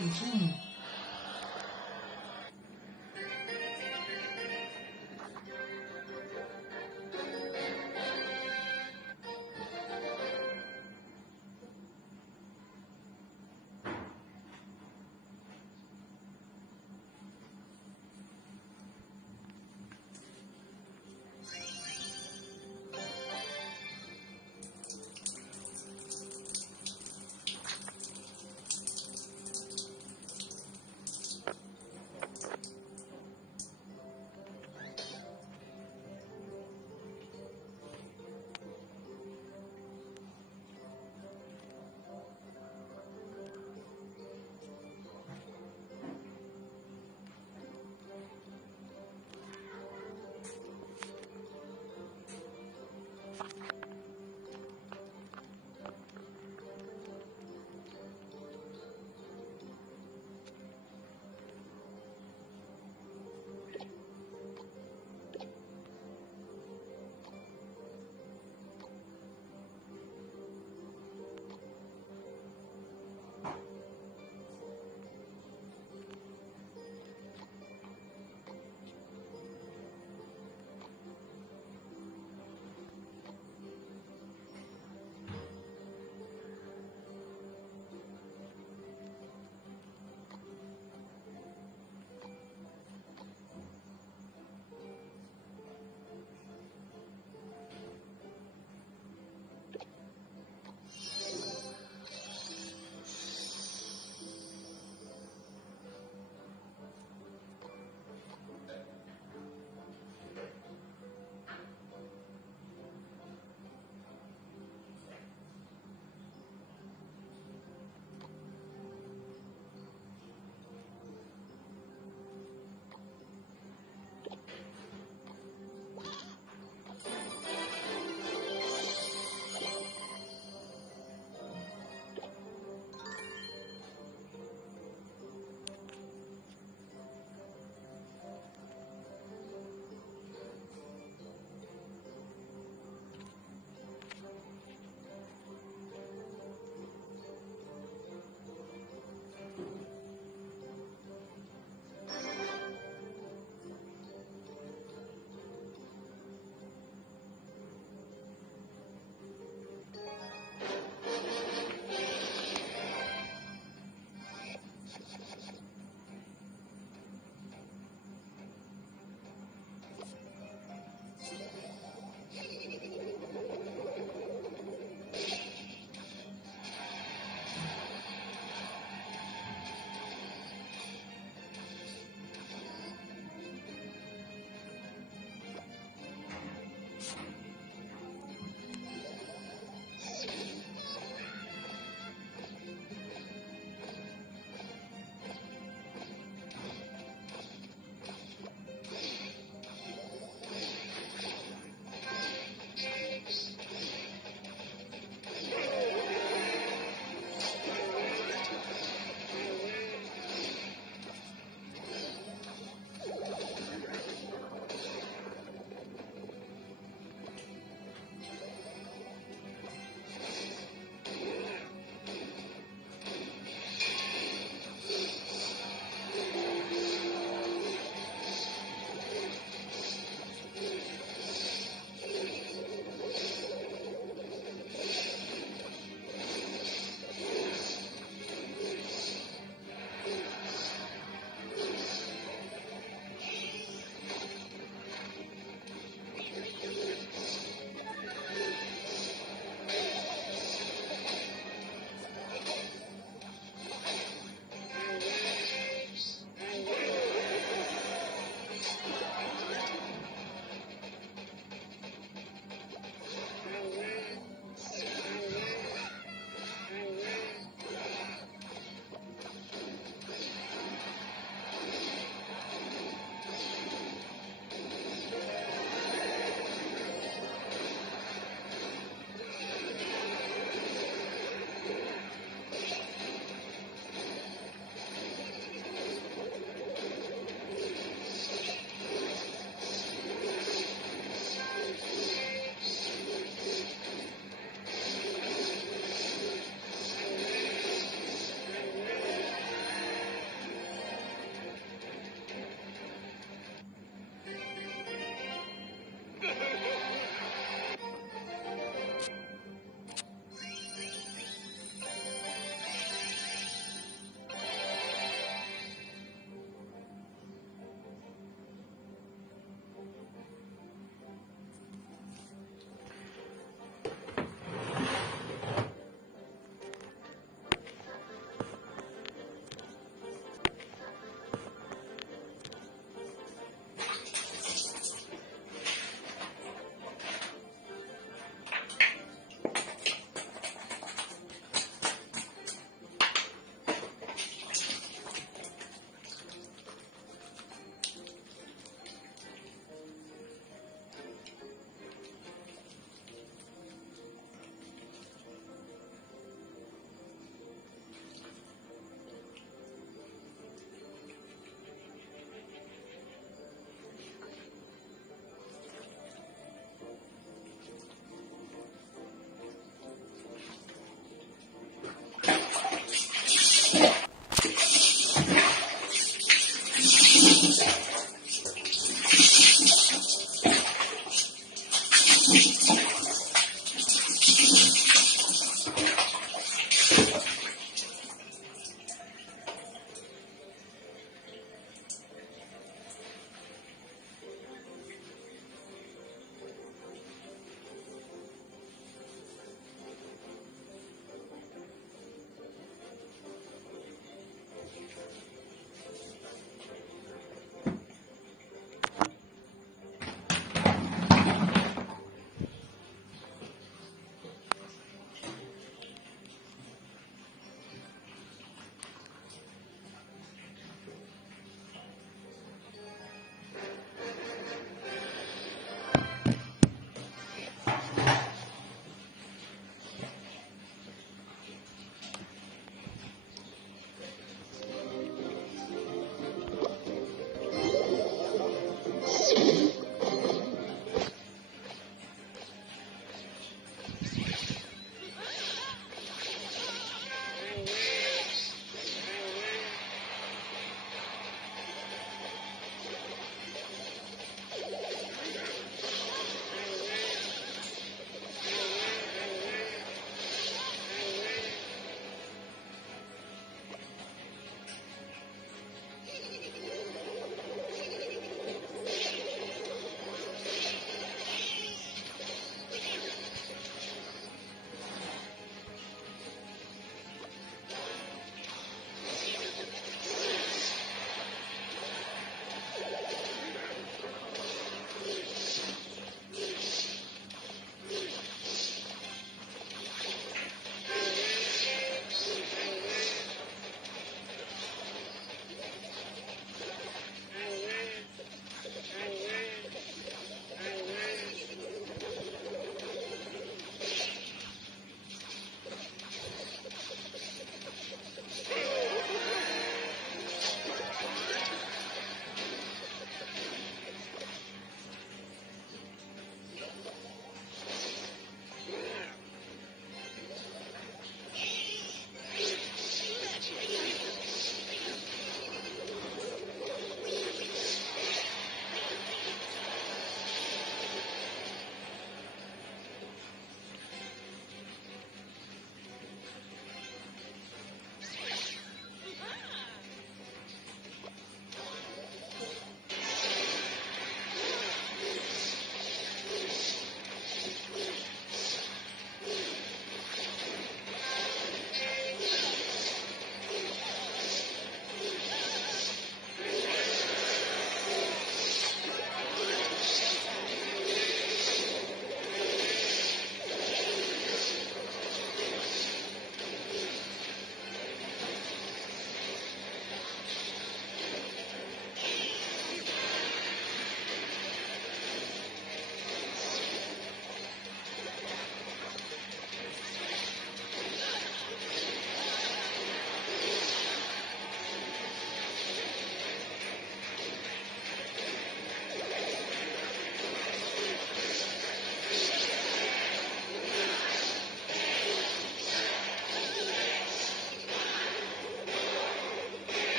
anjing.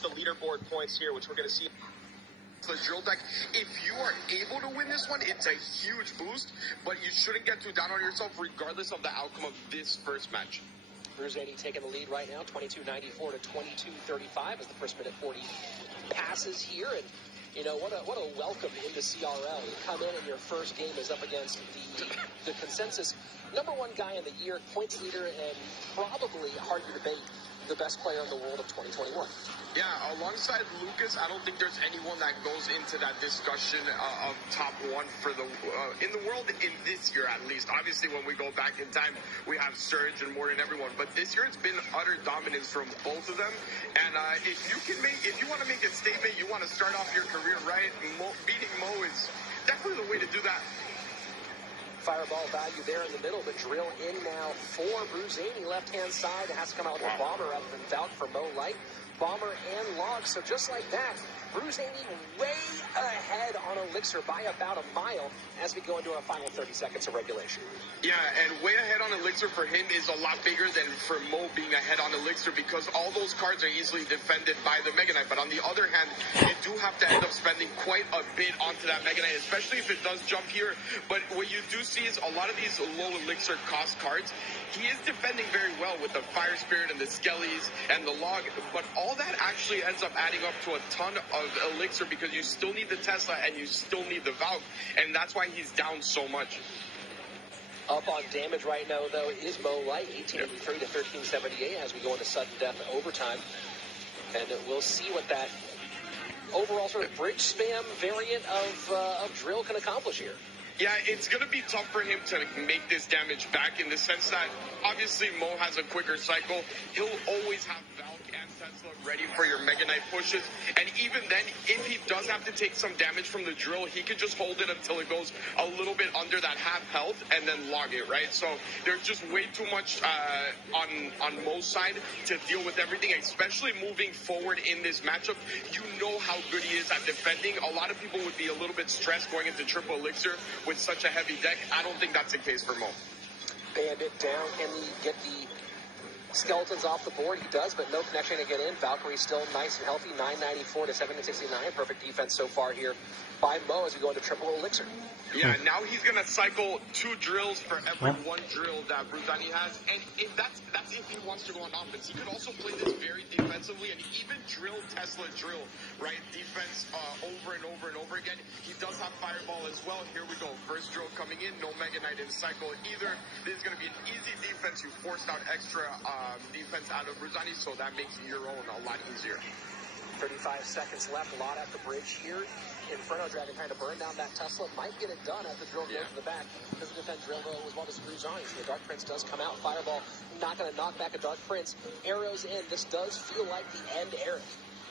course, the leaderboard points here, which we're going to see. The drill deck, if you are able to win this one, it's a huge boost, but you shouldn't get too down on yourself regardless of the outcome of this first match. Bruzani taking the lead right now, 22.94 to 22.35 as the first minute 40 passes here. And, you know, what a welcome into CRL. You come in and your first game is up against the consensus #1 guy in the year, points leader, and probably, hard to debate, the best player in the world of 2021. Yeah, alongside Lucas, I don't think there's anyone that goes into that discussion of top one for the in the world in this year at least. Obviously, when we go back in time, we have Serge and more than everyone, but this year it's been utter dominance from both of them. And if you want to make a statement, you want to start off your career right, beating Mo is definitely the way to do that. Fireball value there in the middle, but drill in now for Bruzani, left-hand side. It has to come out with a bomber rather than Valk for Mo Light. Bomber and log, so just like that, Bruzani way ahead on Elixir by about a mile as we go into our final 30 seconds of regulation. Yeah, and way ahead on Elixir for him is a lot bigger than for Mo being ahead on Elixir because all those cards are easily defended by the Mega Knight. But on the other hand, you do have to end up spending quite a bit onto that Mega Knight, especially if it does jump here. But what you do see is a lot of these low Elixir cost cards, he is defending very well with the Fire Spirit and the Skellies and the Log, but all that actually ends up adding up to a ton of Elixir because you still need the Tesla and you still need the Valk, and that's why he's down so much. Up on damage right now, though, is Mo Light, 1883 to 1378 as we go into sudden death overtime. And we'll see what that overall sort of bridge spam variant of drill can accomplish here. Yeah, it's going to be tough for him to make this damage back in the sense that obviously Mo has a quicker cycle. He'll always have Valk and Tesla ready for your Mega Knight pushes. And even then, if he does have to take some damage from the drill, he can just hold it until it goes a little bit under that half health and then log it, right? So there's just way too much on Mo's side to deal with everything, especially moving forward in this matchup. You know how good he is at defending. A lot of people would be a little bit stressed going into triple Elixir with such a heavy deck. I don't think that's the case for Mo. Bandit down. Can he get the skeletons off the board? He does, but no connection to get in. Valkyrie still nice and healthy, 994 to 769. Perfect defense so far here by Mo as we go into triple Elixir. Yeah, now he's going to cycle 2 drills for every 1 drill that Bruzani has. And if that's if he wants to go on offense. He could also play this very defensively and even drill Tesla drill, right? Defense over and over and over again. He does have Fireball as well. Here we go. First drill coming in. No Mega Knight in cycle either. This is going to be an easy defense. You forced out extra defense out of Bruzani, so that makes your own a lot easier. 35 seconds left. A lot at the bridge here. Inferno Dragon trying to burn down that Tesla. Might get it done as the drill goes to the back. Doesn't defend drill though as well as Bruzani. So the Dark Prince does come out. Fireball not going to knock back a Dark Prince. Arrows in. This does feel like the end, Eric.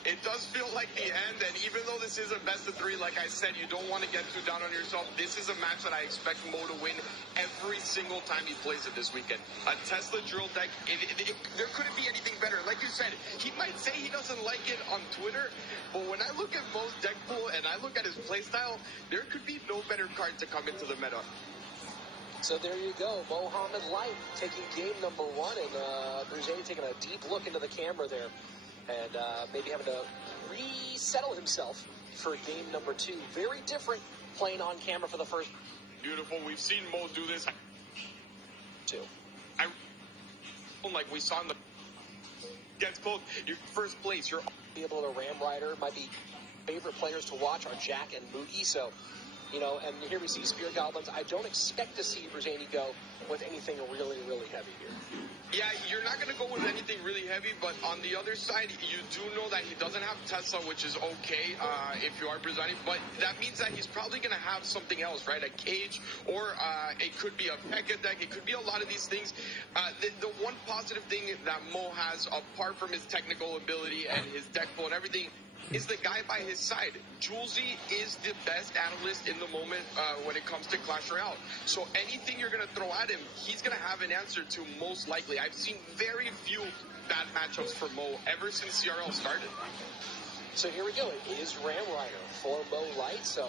It does feel like the end, and even though this is a best of 3, like I said, you don't want to get too down on yourself. This is a match that I expect Mo to win every single time he plays it this weekend. A Tesla drill deck, there couldn't be anything better. Like you said, he might say he doesn't like it on Twitter, but when I look at Mo's deck pool and I look at his playstyle, there could be no better card to come into the meta. So there you go, Mohamed Light taking game #1, and Bruzani taking a deep look into the camera there. And maybe having to resettle himself for game #2. Very different playing on camera for the first. Beautiful. We've seen Mo do this. Too. Like we saw in the gets close. Your first place. You're be able to Ram Rider. My favorite players to watch are Jack and Moogie. So, you know, and here we see Spear Goblins. I don't expect to see Bruzani go with anything really, really heavy here. Yeah, you're not going to go with anything really heavy, but on the other side, you do know that he doesn't have Tesla, which is okay if you are Bruzani, but that means that he's probably going to have something else, right? A cage, or it could be a P.E.K.K.A deck. It could be a lot of these things. The one positive thing that Mo has, apart from his technical ability and his deck pool and everything, is the guy by his side. Julesy is the best analyst in the moment when it comes to Clash Royale. So anything you're going to throw at him, he's going to have an answer to most likely. I've seen very few bad matchups for Mo ever since CRL started. So here we go. It is Ram Rider for Mo Light. So